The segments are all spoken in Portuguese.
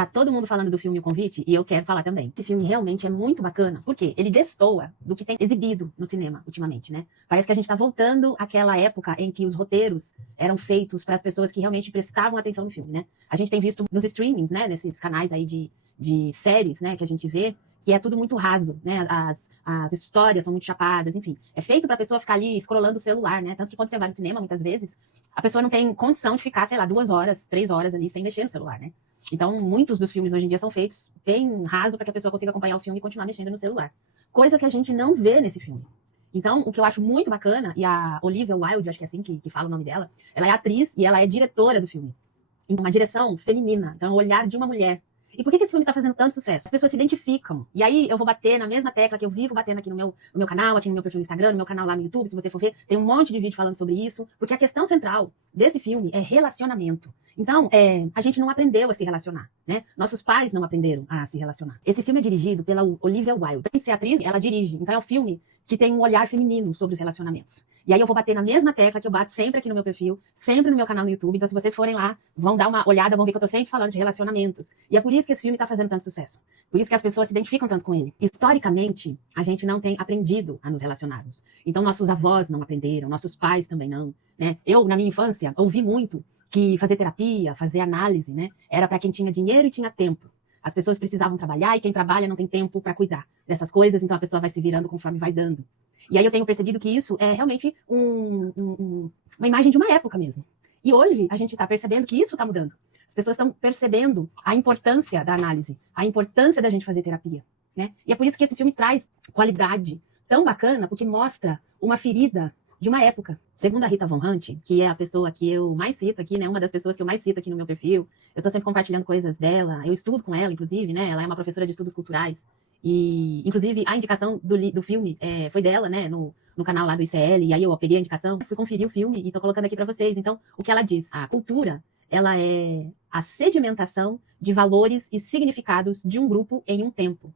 Tá todo mundo falando do filme O Convite e eu quero falar também. Esse filme realmente é muito bacana, porque ele destoa do que tem exibido no cinema ultimamente, né? Parece que a gente tá voltando àquela época em que os roteiros eram feitos para as pessoas que realmente prestavam atenção no filme, né? A gente tem visto nos streamings, né? Nesses canais aí de séries, né? Que a gente vê, que é tudo muito raso, né? As histórias são muito chapadas, enfim. É feito pra pessoa ficar ali scrollando o celular, né? Tanto que quando você vai no cinema, muitas vezes, a pessoa não tem condição de ficar, sei lá, 2 horas, 3 horas ali sem mexer no celular, né? Então, muitos dos filmes hoje em dia são feitos bem raso para que a pessoa consiga acompanhar o filme e continuar mexendo no celular. Coisa que a gente não vê nesse filme. Então, o que eu acho muito bacana, e a Olivia Wilde, acho que é assim que fala o nome dela, ela é atriz e ela é diretora do filme. Uma direção feminina, então é o olhar de uma mulher. E por que esse filme tá fazendo tanto sucesso? As pessoas se identificam. E aí eu vou bater na mesma tecla que eu vivo batendo aqui no meu canal, aqui no meu perfil no Instagram, no meu canal lá no YouTube, se você for ver, tem um monte de vídeo falando sobre isso, porque a questão central desse filme é relacionamento. Então, a gente não aprendeu a se relacionar, né? Nossos pais não aprenderam a se relacionar. Esse filme é dirigido pela Olivia Wilde. Além de ser atriz, ela dirige. Então é um filme que tem um olhar feminino sobre os relacionamentos. E aí eu vou bater na mesma tecla que eu bato sempre aqui no meu perfil, sempre no meu canal no YouTube. Então se vocês forem lá, vão dar uma olhada, vão ver que eu tô sempre falando de relacionamentos. E é por isso que esse filme tá fazendo tanto sucesso. Por isso que as pessoas se identificam tanto com ele. Historicamente, a gente não tem aprendido a nos relacionarmos. Então nossos avós não aprenderam, nossos pais também não, né? Eu, na minha infância, ouvi muito que fazer terapia, fazer análise, né, era para quem tinha dinheiro e tinha tempo. As pessoas precisavam trabalhar e quem trabalha não tem tempo para cuidar dessas coisas, então a pessoa vai se virando conforme vai dando. E aí eu tenho percebido que isso é realmente uma imagem de uma época mesmo. E hoje a gente está percebendo que isso está mudando. As pessoas estão percebendo a importância da análise, a importância da gente fazer terapia, né? E é por isso que esse filme traz qualidade tão bacana, porque mostra uma ferida de uma época. Segundo a Rita Von Hunt, que é a pessoa que eu mais cito aqui, né, uma das pessoas que eu mais cito aqui no meu perfil, eu tô sempre compartilhando coisas dela, eu estudo com ela, inclusive, né, ela é uma professora de estudos culturais, e, inclusive, a indicação do filme foi dela, né, no canal lá do ICL, e aí eu peguei a indicação, fui conferir o filme e tô colocando aqui pra vocês. Então, o que ela diz? A cultura, ela é a sedimentação de valores e significados de um grupo em um tempo.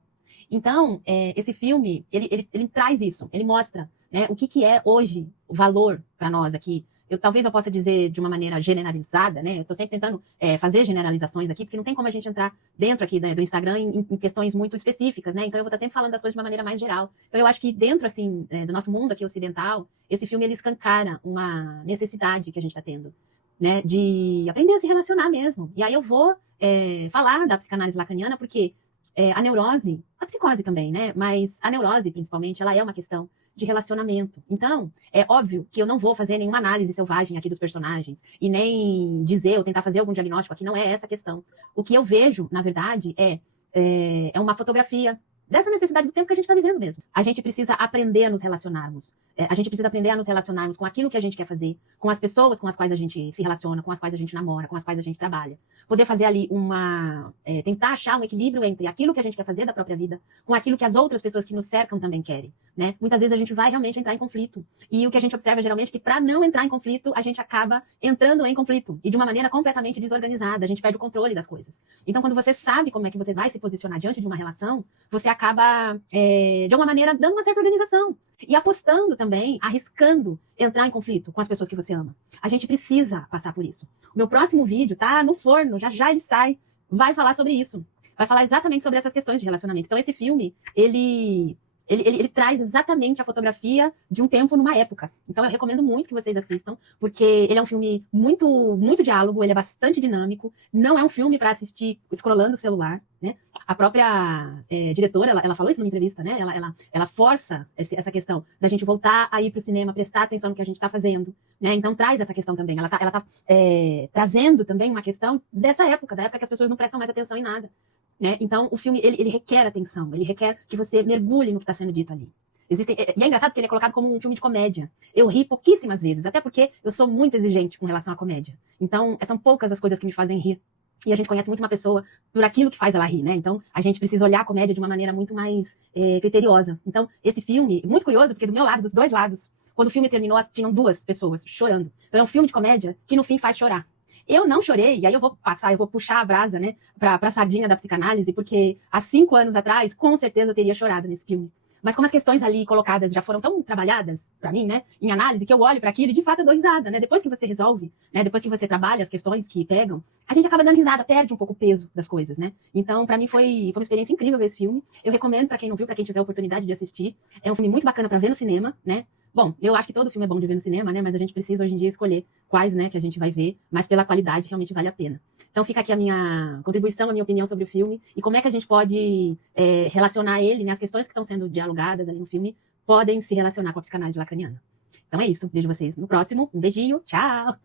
Então, esse filme, ele traz isso, ele mostra, né, o que é hoje o valor para nós aqui. Talvez eu possa dizer de uma maneira generalizada, né? Eu estou sempre tentando fazer generalizações aqui, porque não tem como a gente entrar dentro aqui, né, do Instagram em questões muito específicas, né? Então eu vou estar sempre falando das coisas de uma maneira mais geral. Então eu acho que dentro, assim, do nosso mundo aqui ocidental, esse filme, ele escancara uma necessidade que a gente está tendo, né, de aprender a se relacionar mesmo. E aí eu vou falar da psicanálise lacaniana, porque a neurose, a psicose também, né? Mas a neurose, principalmente, ela é uma questão de relacionamento. Então, é óbvio que eu não vou fazer nenhuma análise selvagem aqui dos personagens e nem dizer ou tentar fazer algum diagnóstico aqui, não é essa a questão. O que eu vejo, na verdade, é uma fotografia dessa necessidade do tempo que a gente está vivendo mesmo. A gente precisa aprender a nos relacionarmos. A gente precisa aprender a nos relacionarmos com aquilo que a gente quer fazer, com as pessoas com as quais a gente se relaciona, com as quais a gente namora, com as quais a gente trabalha. Poder fazer ali tentar achar um equilíbrio entre aquilo que a gente quer fazer da própria vida, com aquilo que as outras pessoas que nos cercam também querem, né? Muitas vezes a gente vai realmente entrar em conflito. E o que a gente observa geralmente é que para não entrar em conflito, a gente acaba entrando em conflito. E de uma maneira completamente desorganizada, a gente perde o controle das coisas. Então, quando você sabe como é que você vai se posicionar diante de uma relação, você acaba, de alguma maneira, dando uma certa organização. E apostando também, arriscando entrar em conflito com as pessoas que você ama. A gente precisa passar por isso. O meu próximo vídeo tá no forno, já ele sai, vai falar sobre isso. Vai falar exatamente sobre essas questões de relacionamento. Então esse filme, ele traz exatamente a fotografia de um tempo numa época. Então eu recomendo muito que vocês assistam, porque ele é um filme muito, muito diálogo, ele é bastante dinâmico, não é um filme para assistir scrollando o celular, né? A própria diretora, ela falou isso numa entrevista, né? Ela força essa questão da gente voltar a ir para o cinema, prestar atenção no que a gente está fazendo, né? Então traz essa questão também. Ela tá trazendo também uma questão dessa época, da época que as pessoas não prestam mais atenção em nada, né? Então o filme, ele requer atenção, ele requer que você mergulhe no que está sendo dito ali. E é engraçado que ele é colocado como um filme de comédia. Eu ri pouquíssimas vezes, até porque eu sou muito exigente com relação à comédia. Então, são poucas as coisas que me fazem rir. E a gente conhece muito uma pessoa por aquilo que faz ela rir, né? Então, a gente precisa olhar a comédia de uma maneira muito mais criteriosa. Então, esse filme, muito curioso, porque do meu lado, dos dois lados, quando o filme terminou, tinham 2 pessoas chorando. Então, é um filme de comédia que, no fim, faz chorar. Eu não chorei, e aí eu vou puxar a brasa, né, pra sardinha da psicanálise, porque há 5 anos atrás, com certeza eu teria chorado nesse filme. Mas como as questões ali colocadas já foram tão trabalhadas pra mim, né, em análise, que eu olho para aquilo e de fato eu dou risada, né? Depois que você resolve, né, depois que você trabalha as questões que pegam, a gente acaba dando risada, perde um pouco o peso das coisas, né? Então, pra mim foi uma experiência incrível ver esse filme. Eu recomendo pra quem não viu, pra quem tiver a oportunidade de assistir. É um filme muito bacana pra ver no cinema, né? Bom, eu acho que todo filme é bom de ver no cinema, né? Mas a gente precisa hoje em dia escolher quais, né, que a gente vai ver, mas pela qualidade realmente vale a pena. Então fica aqui a minha contribuição, a minha opinião sobre o filme e como é que a gente pode relacionar ele, né, as questões que estão sendo dialogadas ali no filme podem se relacionar com a psicanálise lacaniana. Então é isso, vejo vocês no próximo. Um beijinho, tchau!